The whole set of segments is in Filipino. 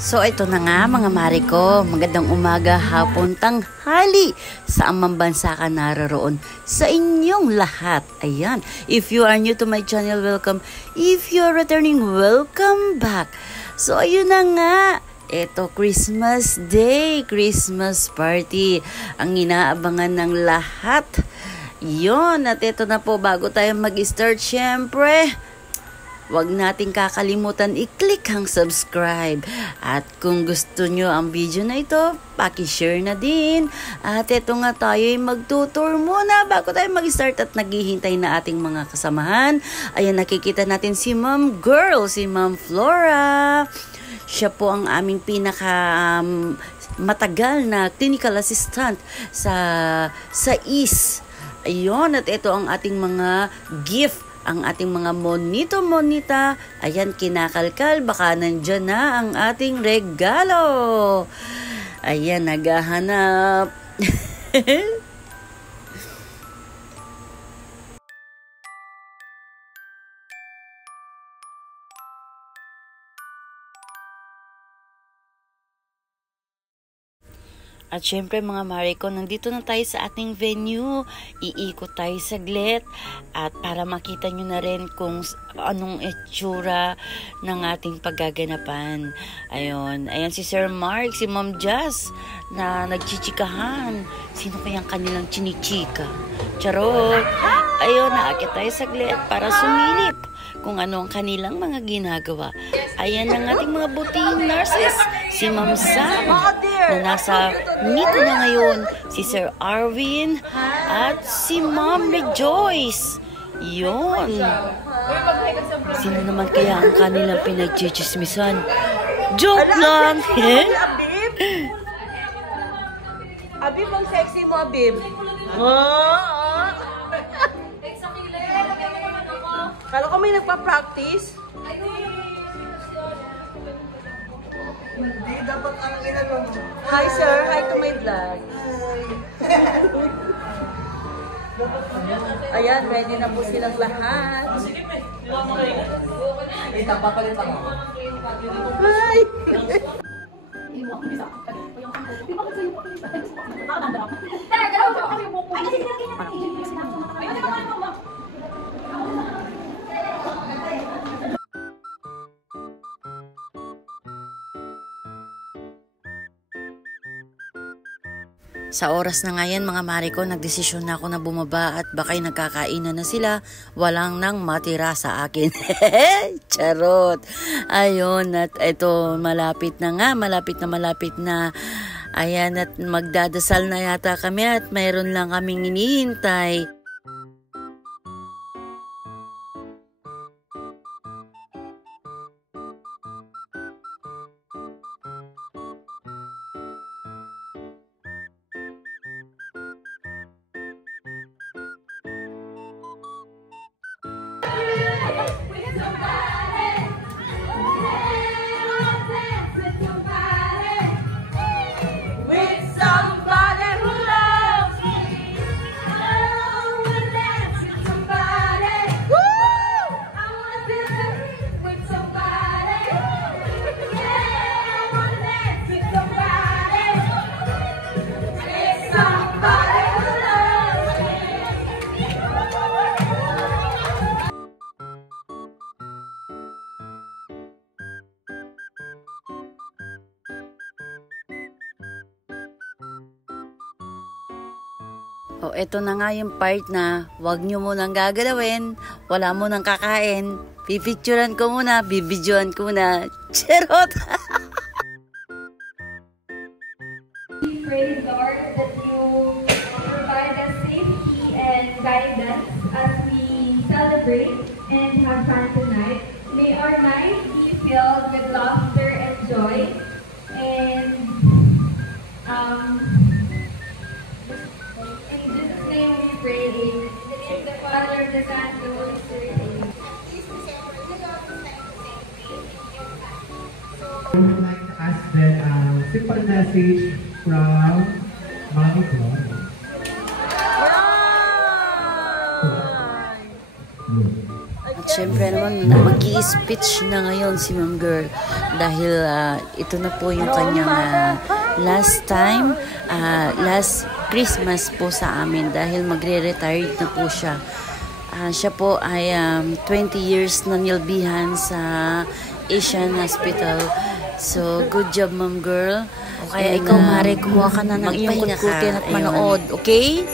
So ito na nga mga mare ko, magandang umaga, hapon, tanghali sa amang bansa ka naroroon sa inyong lahat. Ayan, if you are new to my channel, welcome. If you are returning, welcome back. So ayun na nga, ito Christmas Day, Christmas party, ang inaabangan ng lahat. Yon, at ito na po, bago tayo mag-start, syempre, huwag nating kakalimutan i-click ang subscribe. At kung gusto nyo ang video na ito, paki-share na din. At ito nga, tayo ay magtutour muna bago tayo mag-start at naghihintay na ating mga kasamahan. Ayan, nakikita natin si Ma'am Girl, si Ma'am Flora. Siya po ang aming matagal na clinical assistant sa IS. Ayun, at ito ang ating mga gift. Ang ating mga monita, ayan, kinakalkal, baka nandyan na ang ating regalo. Ayan, naghahanap. At syempre mga mare ko, nandito na tayo sa ating venue. Iikot tayo saglit at para makita nyo na rin kung anong itsura ng ating paggaganapan. Ayun, ayan si Sir Mark, si Ma'am Jazz na nagchichikahan. Sino kayang kanilang chinichika? Charot! Ayun, naakit tayo saglit para sumilip kung ano ang kanilang mga ginagawa. Ayan ang ating mga buting nurses, si Ma'am Sam na nasa Nico na ngayon, si Sir Arvin at si Ma'am Rejoice. Yun. Sino naman kaya ang kanilang pinagchichismisan? Joke lang! Abib, ang sexy mo, Abib. Kala ko may nagpa-practice. Hindi, dapat ang ginagawa mo. Hi, sir. Hi to my vlog. Ayan, ready na po silang lahat. Hindi, papalit ako. Hi! Sa oras na ngayon mga mare ko, nagdesisyon na ako na bumaba at baka'y nagkakainan na sila. Walang nang matira sa akin. Charot! Ayun, at ito malapit na. Ayan, at magdadasal na yata kami at mayroon lang kaming hinihintay. O, eto na nga yung part na wag nyo munang gagalawin, wala munang kakain, pipicturan ko muna, bibidyoan ko muna. Charot! We pray, Lord, that you provide us safety and guidance as we celebrate and have fun tonight. May our night be filled with laughter and joy. And in Jesus' name we pray. In the name of the Father, the Son, and the Holy Spirit. Amen. I would like to ask that simple message from Mommy Glory. At syempre naman, mag-i-speech na ngayon si Ma'am Girl dahil ito na po yung kanyang last time, last Christmas po sa amin dahil magre-retired na po siya. Siya po ay 20 years na nilbihan sa Asian Hospital. So, good job, Ma'am Girl. O kaya ikaw, Mare, kumuha ka na ng iyong kutkutin at manood, okay?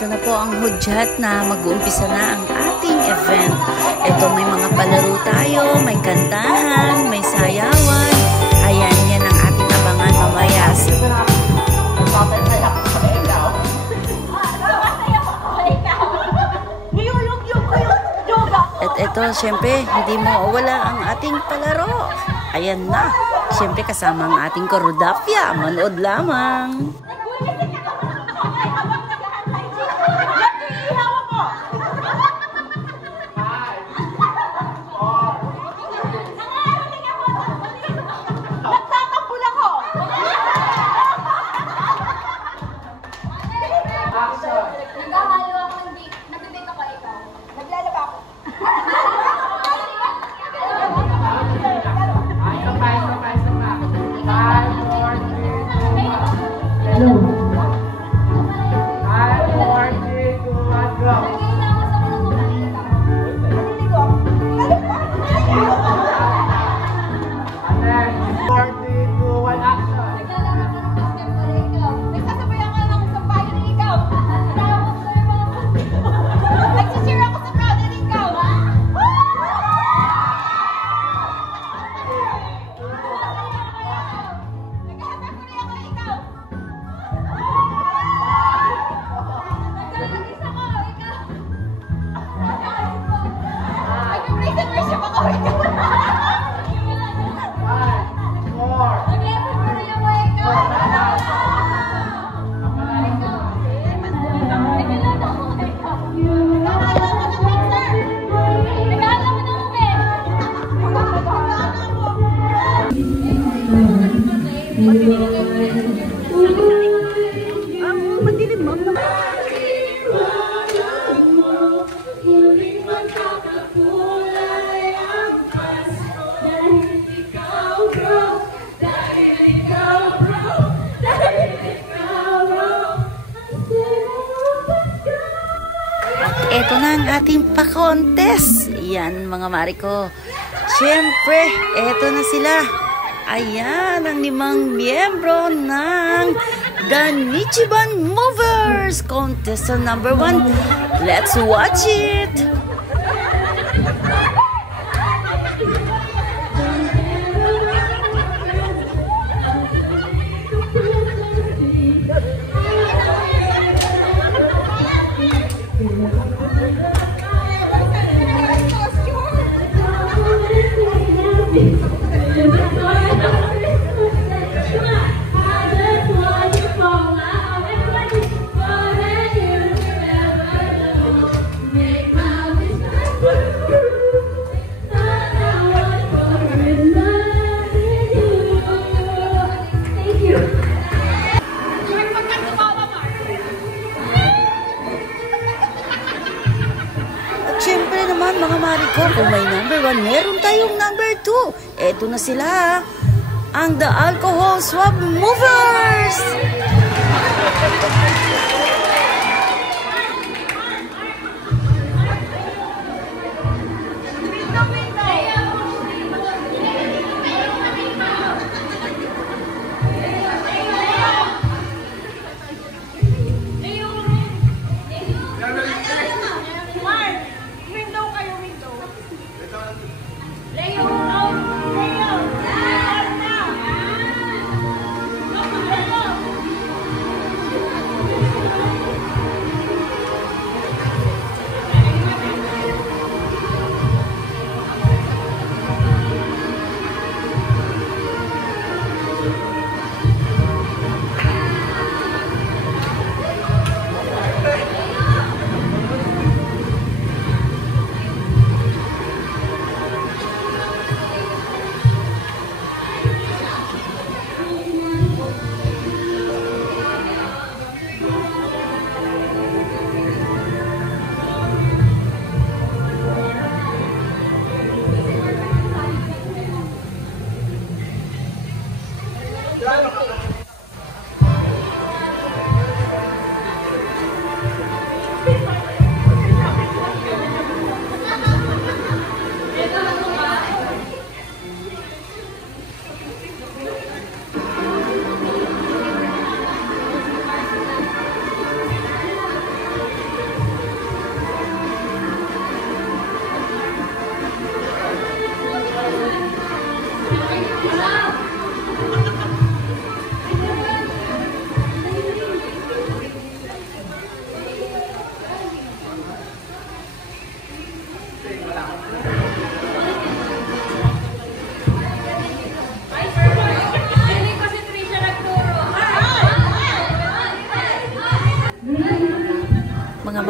Ito na po ang hudyat na mag-uumpisa na ang ating event. Ito, may mga palaro tayo, may kantahan, may sayawan. Ayan, yan ang ating abangan mamaya. At ito, syempre, hindi mawawala ang ating palaro. Ayan na. Syempre, kasama ang ating korodapya. Manood lamang. Ito na ang ating pa-contest. Yan, mga mari ko. Siyempre, ito na sila. Ayan, ang 5 miyembro ng The Nichiban Movers. Contestant number 1. Let's watch it. Mga mari ko, kung may number 1, meron tayong number 2. Eto na sila, ang The Alcohol Swab Movers!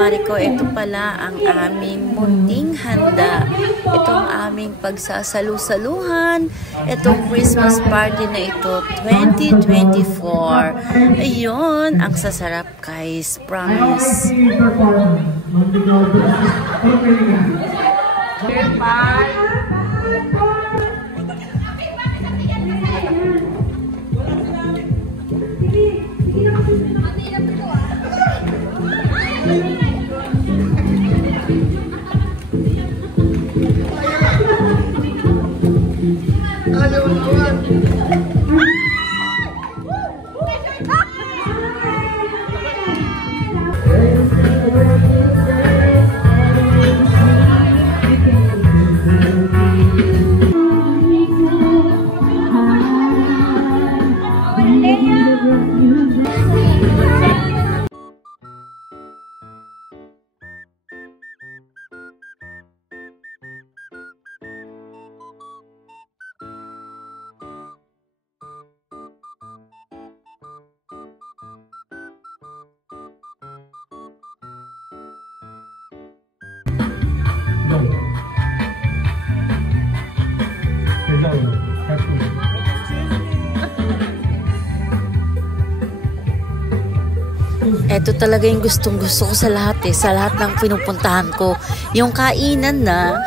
Mariko, ito pala ang aming munting handa. Itong aming pagsasalu-saluhan. Itong Christmas party na ito, 2024. Ayun, ang sasarap guys, promise. Ito talaga yung gustong gusto ko sa lahat eh. Sa lahat ng pinupuntahan ko. Yung kainan na.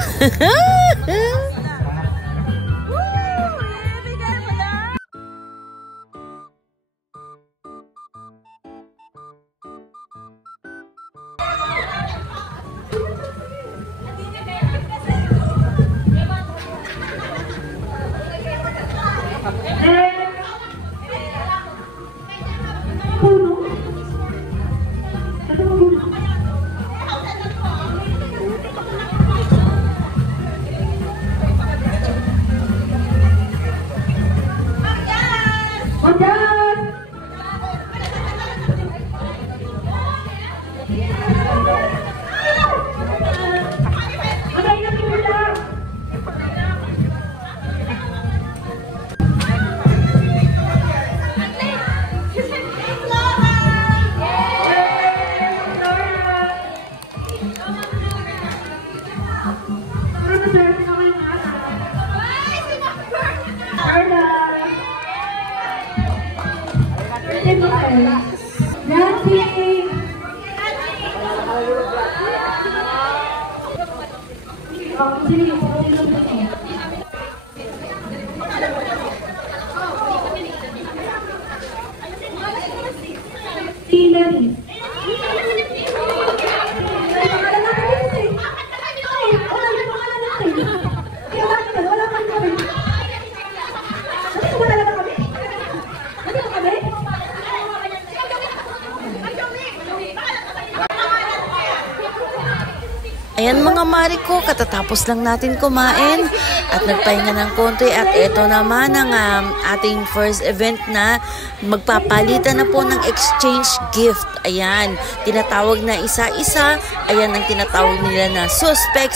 Ayan mga Mariko, katatapos lang natin kumain at nagpahinga ng konti at ito naman ang ating first event na magpapalitan na po ng exchange gift. Ayan, tinatawag na isa-isa. Ayan ang tinatawag nila na suspect.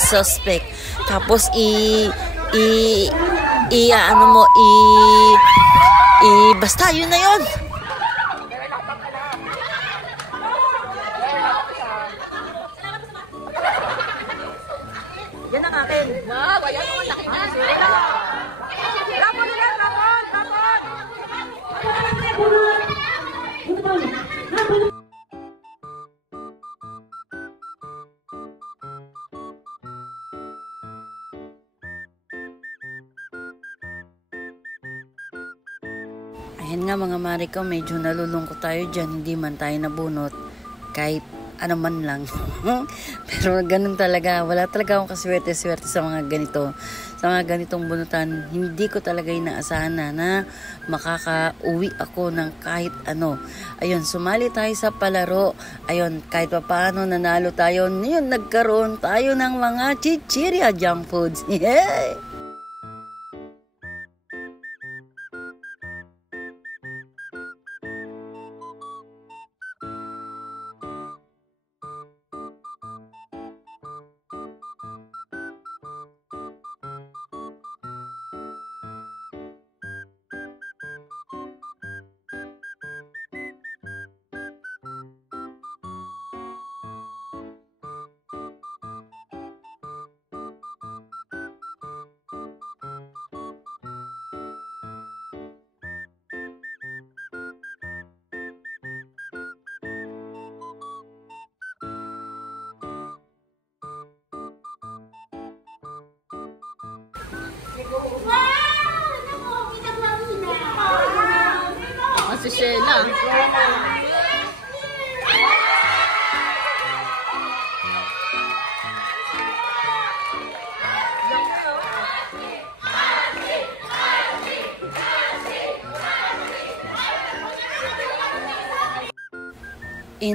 Tapos basta yun na yun. Yan ang akin. Wow, ayan mo, laki na. Rapon na, rapon. Ayan nga mga Mariko, medyo nalulungkot tayo dyan. Hindi man tayo nabunot. Kahit ano man lang. Pero ganun talaga. Wala talaga akong kaswerte-swerte sa mga ganito. Sa mga ganitong bunutan, hindi ko talaga inaasahan na makaka-uwi ako ng kahit ano. Ayun, sumali tayo sa palaro. Ayun, kahit pa paano nanalo tayo. Ngayon, nagkaroon tayo ng mga chichirya junk foods. Yay! Si Sheila.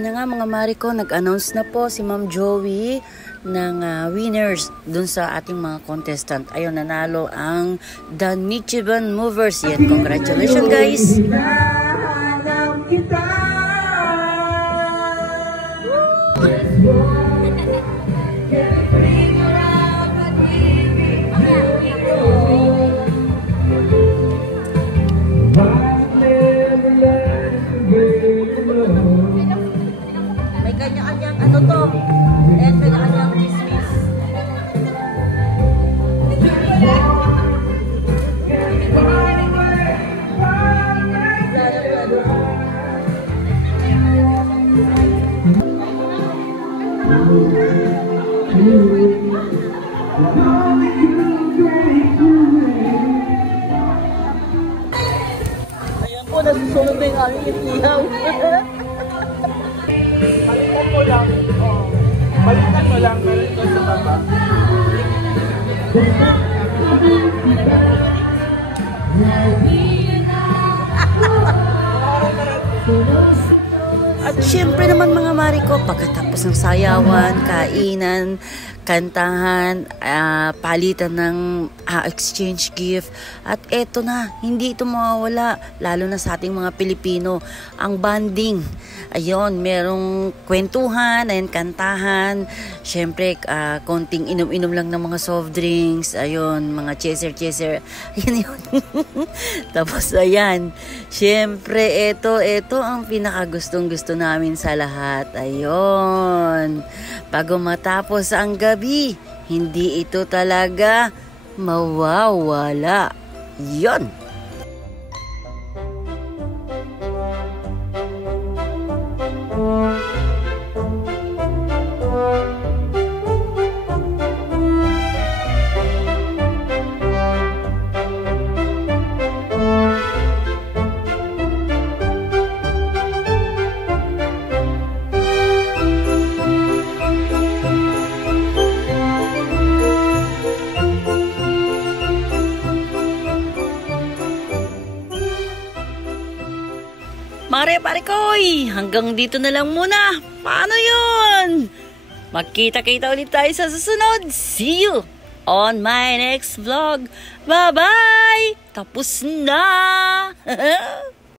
Na nga mga mare ko, nag-announce na po si Ma'am Joey ng winners dun sa ating mga contestant. Ayun, nanalo ang The Nichiban Movers. Yan, congratulations guys! Hinahanap kita. May kanya-kanyang ano to. And kanya-kanyang dismiss. Ayan po, nasusunod na yung aming ihaw. Balikan mo lang. Oh. Balikan mo lang. Meron ito sa baba. At syempre naman mga mare ko, pagkatapos ng sayawan, kainan, kantahan, palitan ng exchange gift. At eto na, hindi ito mawawala, lalo na sa ating mga Pilipino, ang bonding. Ayun, merong kwentuhan, ayun, kantahan. Syempre, konting inom-inom lang ng mga soft drinks. Ayun, mga chaser. Ayun yun. Tapos, ayan. Syempre, ito ang pinakagustong-gusto namin sa lahat. Ayun. Bago matapos ang gabi, hindi ito talaga mawawala. Yun. Mare koy, hanggang dito na lang muna. Paano yun? Magkita-kita ulit tayo sa susunod. See you on my next vlog. Bye-bye! Tapos na!